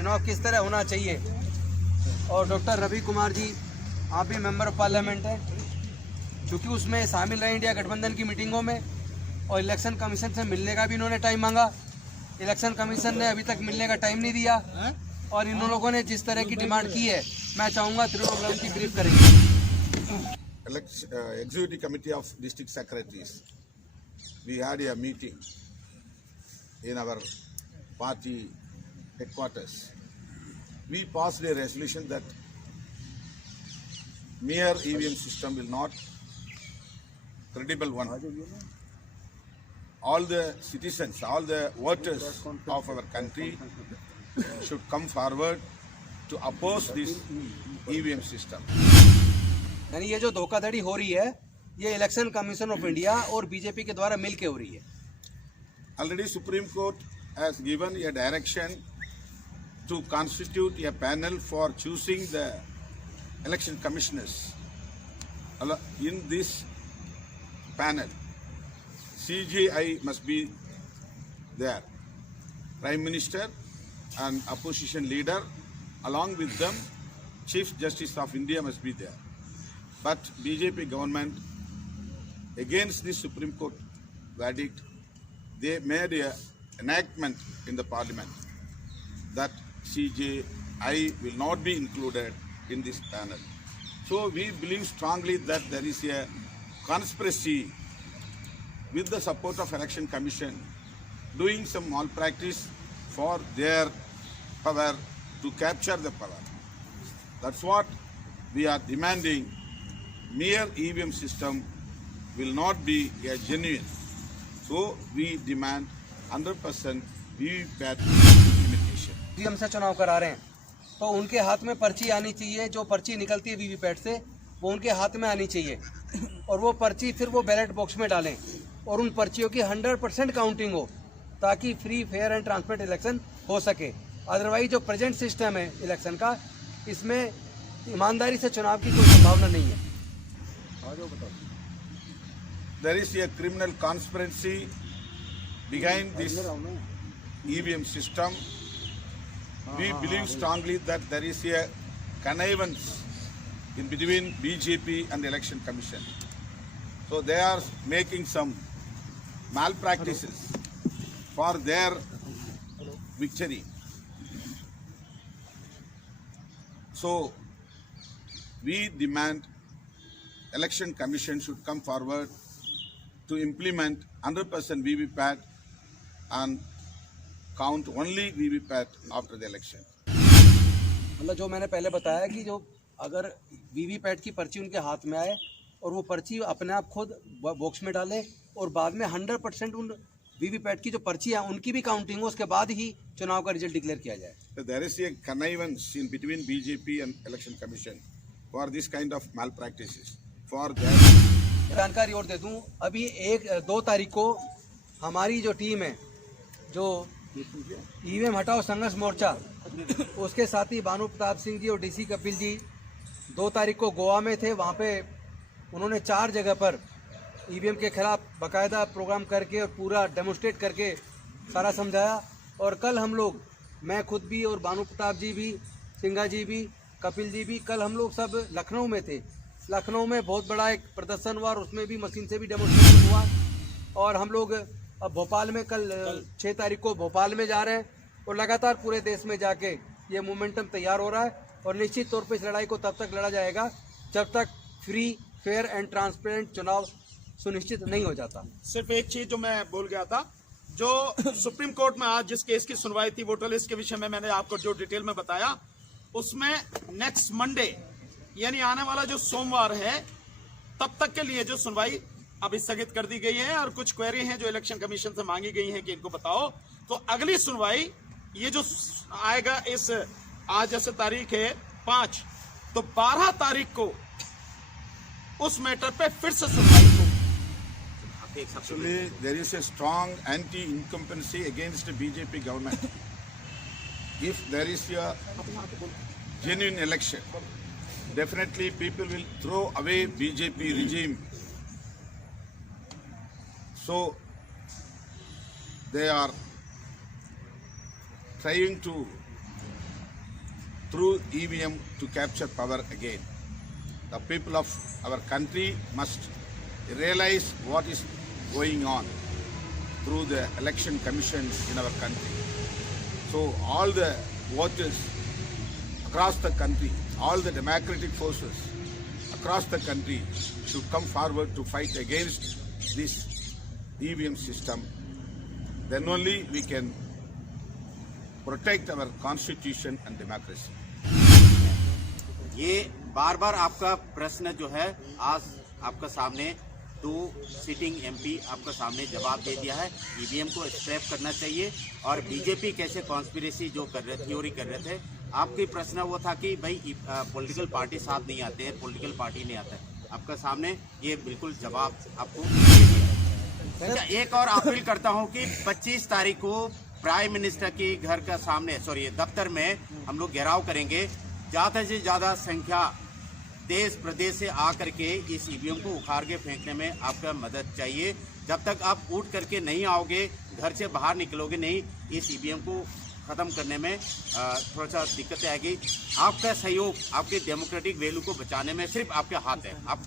चुनाव किस तरह होना चाहिए। और डॉक्टर रवि कुमार जी, आप भी मेंबर ऑफ पार्लियामेंट हैं, क्योंकि उसमें शामिल रहे इंडिया गठबंधन की मीटिंगों में, और इलेक्शन कमीशन से मिलने का भी इन्होंने टाइम मांगा। इलेक्शन कमीशन ने अभी तक मिलने का टाइम नहीं दिया, और इन लोगों ने जिस तरह की डिमांड की है, मैं चाहूँगा त्रिलोक की ब्रीफ करेंगे। Executive Committee of District Secretaries, we had a meeting in our party headquarters. We passed a resolution that mere EVM system will not credible one. All the citizens, all the voters of our country should come forward to oppose this EVM system. यानी ये जो धोखाधड़ी हो रही है, ये election commission of India और बीजेपी के द्वारा मिलके हो रही है। Already Supreme Court has given a direction to constitute a panel for choosing the election commissioners. In this panel, CJI must be there, Prime Minister and opposition leader, along with them Chief Justice of India must be there. But BJP government, against the Supreme Court verdict, they made an enactment in the parliament that CJI will not be included in this panel. So we believe strongly that there is a conspiracy with the support of Election Commission doing some malpractice for their power to capture the power. That's what we are demanding. Mere EVM system will not be a genuine. So we demand 100% VVPAT implementation. हम से चुनाव करा रहे हैं, तो उनके हाथ में पर्ची आनी चाहिए। जो पर्ची निकलती है वीवीपैट से, वो उनके हाथ में आनी चाहिए, और वो पर्ची फिर वो बैलेट बॉक्स में डालें, और उन पर्चियों की 100% काउंटिंग हो, ताकि free, fair and transparent election हो सके। अदरवाइज जो प्रेजेंट सिस्टम है इलेक्शन का, इसमें ईमानदारी से चुनाव की कोई संभावना नहीं है। There is a criminal conspiracy behind this EVM system. We believe strongly that there is a connivance in between BJP and the Election Commission. So they are making some malpractices for their victory. So we demand Election Commission should come forward to implement 100% VVPAT and count only VVPAT after the election. मतलब जो मैंने पहले बताया कि जो अगर वीवीपैट की पर्ची उनके हाथ में आए और वो पर्ची अपने आप खुद बॉक्स में डाले, और बाद में 100% उन वीवीपैट की जो पर्ची है उनकी भी काउंटिंग हो, उसके बाद ही चुनाव का रिजल्ट डिक्लेयर किया जाए। So there is a connivance in between BJP and Election Commission for this kind of malpractices. For that, जानकारी और दे दूं, अभी 1-2 तारीख को हमारी जो टीम है, जो ईवीएम हटाओ संघर्ष मोर्चा, उसके साथी भानु प्रताप सिंह जी और डीसी कपिल जी 2 तारीख को गोवा में थे। वहाँ पे उन्होंने 4 जगह पर ईवीएम के खिलाफ बाकायदा प्रोग्राम करके और पूरा डेमोन्स्ट्रेट करके सारा समझाया। और कल हम लोग, मैं खुद भी और भानु प्रताप जी भी, सिंघा जी भी, कपिल जी भी, कल हम लोग सब लखनऊ में थे। लखनऊ में बहुत बड़ा एक प्रदर्शन हुआ, और उसमें भी मशीन से भी डेमोन्स्ट्रेशन हुआ। और हम लोग अब भोपाल में कल 6 तारीख को भोपाल में जा रहे हैं, और लगातार पूरे देश में जाके ये मोमेंटम तैयार हो रहा है। और निश्चित तौर पे इस लड़ाई को तब तक लड़ा जाएगा जब तक फ्री, फेयर एंड ट्रांसपेरेंट चुनाव सुनिश्चित नहीं हो जाता। सिर्फ एक चीज जो मैं बोल गया था, जो सुप्रीम कोर्ट में आज जिस केस की सुनवाई थी, वोटर लिस्ट के विषय में मैंने आपको जो डिटेल में बताया, उसमें नेक्स्ट मंडे यानी आने वाला जो सोमवार है, तब तक के लिए जो सुनवाई अभी स्थगित कर दी गई है। और कुछ क्वेरी हैं जो इलेक्शन कमीशन से मांगी गई हैं कि इनको बताओ। तो अगली सुनवाई ये जो आएगा, इस आज जैसे तारीख है 5, तो 12 तारीख को उस मैटर पे फिर से सुनवाई होगी। actually there is a strong anti-incumbency against the BJP government. If there is a genuine election, definitely people will throw away BJP regime. So they are trying to through EVM to capture power again. The people of our country must realize what is going on through the election commissions in our country. So all the voters across the country, all the democratic forces across the country should come forward to fight against this EVM system. Then only we can protect our constitution and democracy. ये बार बार आपका प्रश्न जो है आज आपका सामने 2 sitting MP आपका सामने जवाब दे दिया है। ईवीएम को स्क्रैप करना चाहिए और बीजेपी कैसे कॉन्स्पिरेसी जो कर रहे थ्योरी कर रहे थे। आपकी प्रश्न वो था कि भाई पॉलिटिकल पार्टी साथ नहीं आते हैं, पॉलिटिकल पार्टी नहीं आता है। आपका सामने ये बिल्कुल जवाब आपको दे दिया। अच्छा, एक और अपील करता हूँ कि 25 तारीख को प्राइम मिनिस्टर की घर का सामने दफ्तर में हम लोग घेराव करेंगे। ज़्यादा से ज़्यादा संख्या देश प्रदेश से आकर के इस ईवीएम को उखाड़ के फेंकने में आपका मदद चाहिए। जब तक आप उठ करके नहीं आओगे, घर से बाहर निकलोगे नहीं, इस ईवीएम को ख़त्म करने में थोड़ा सा दिक्कत आएगी। आपका सहयोग आपके डेमोक्रेटिक वैल्यू को बचाने में सिर्फ आपके हाथ है। आप